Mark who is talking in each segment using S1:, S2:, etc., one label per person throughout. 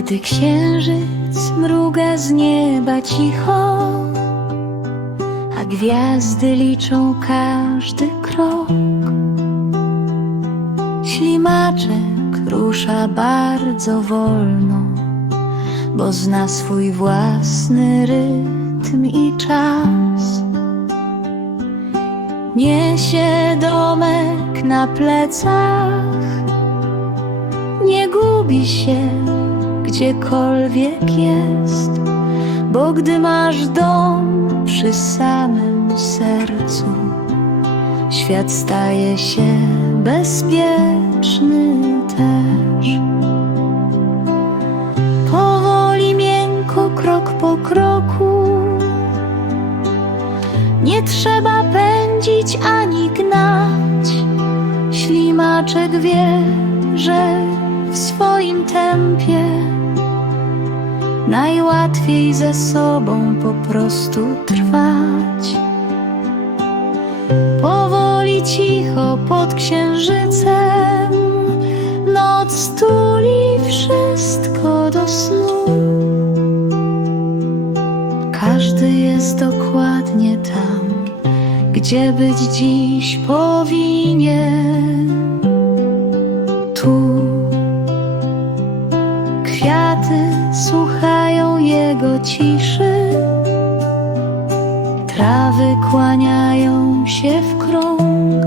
S1: Gdy księżyc mruga z nieba cicho, a gwiazdy liczą każdy krok. Ślimaczek rusza bardzo wolno, bo zna swój własny rytm i czas. Niesie domek na plecach, nie gubi się gdziekolwiek jest, bo gdy masz dom przy samym sercu, świat staje się bezpieczny też. Powoli, miękko, krok po kroku, nie trzeba pędzić ani gnać. Ślimaczek wie, że w swoim tempie najłatwiej ze sobą po prostu trwać. Powoli, cicho pod księżycem, noc tuli wszystko do snu. Każdy jest dokładnie tam, gdzie być dziś powinien. Tu kwiaty słuchają jego ciszy, trawy kłaniają się w krąg.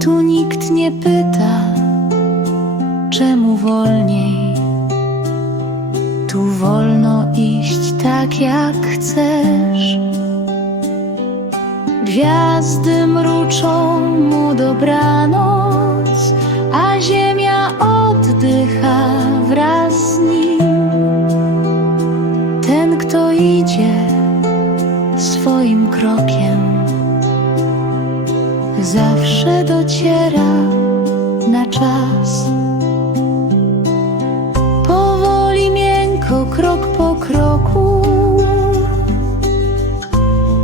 S1: Tu nikt nie pyta, czemu wolniej. Tu wolno iść tak jak chcesz. Gwiazdy mruczą mu dobranoc, a ziemia oddycha swoim krokiem, zawsze dociera na czas. Powoli, miękko, krok po kroku.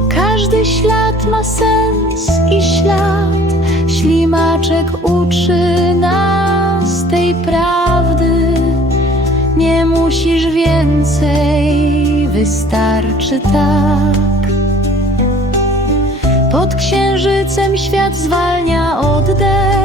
S1: Każdy ślad ma sens i ślad. Ślimaczek uczy nas tej prawdy. Nie musisz więcej, wystarczy tak. Pod księżycem świat zwalnia oddech.